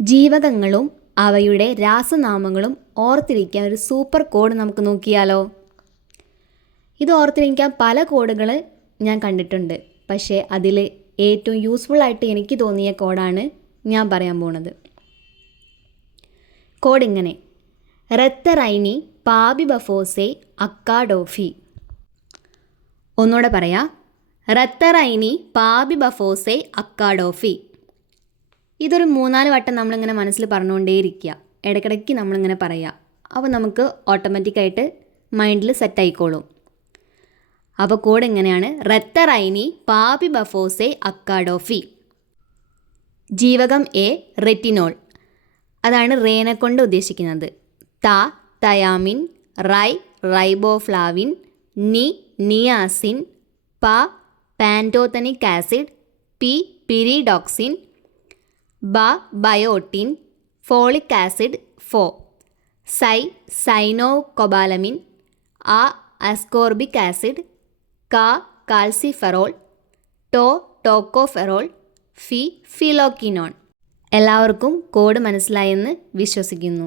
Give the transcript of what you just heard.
ജീവകങ്ങളും അവയുടെ രാസനാമങ്ങളും ഓർത്തിരിക്കാൻ ഒരു സൂപ്പർ കോഡ് നമുക്ക് നോക്കിയാലോ? ഇത് ഓർത്തിരിക്കാൻ പല കോഡുകൾ ഞാൻ കണ്ടിട്ടുണ്ട്. പക്ഷേ അതിൽ ഏറ്റവും യൂസ്ഫുൾ ആയിട്ട് എനിക്ക് തോന്നിയ കോഡാണ് ഞാൻ പറയാൻ പോണത്. കോഡ് ഇങ്ങനെ: റെത്തറൈനി പാബി ബഫോസെ അക്കാഡോഫി. ഒന്നുകൂടെ പറയാം: റെത്തറൈനി പാബി ബഫോസെ അക്കാഡോഫി. ഇതൊരു 3-4 വട്ടം നമ്മളിങ്ങനെ മനസ്സിൽ പറഞ്ഞുകൊണ്ടേയിരിക്കുക. ഇടയ്ക്കിടയ്ക്ക് നമ്മളിങ്ങനെ പറയുക. അപ്പോൾ നമുക്ക് ഓട്ടോമാറ്റിക്കായിട്ട് മൈൻഡിൽ സെറ്റായിക്കോളും. അപ്പോൾ കോഡ് എങ്ങനെയാണ്: റെത്തറൈനി പാബി ബഫോസെ അക്കാഡോഫി. ജീവകം എ റെറ്റിനോൾ, അതാണ് റേനെ കൊണ്ട് ഉദ്ദേശിക്കുന്നത്. Thiamine, riboflavin, niacin, pantothenic acid, pyridoxine, biotin, folic acid, cyanocobalamin, ascorbic acid, calciferol, tocopherol, phylloquinone. എല്ലാവർക്കും കോഡ് മനസ്സിലായെന്ന് വിശ്വസിക്കുന്നു.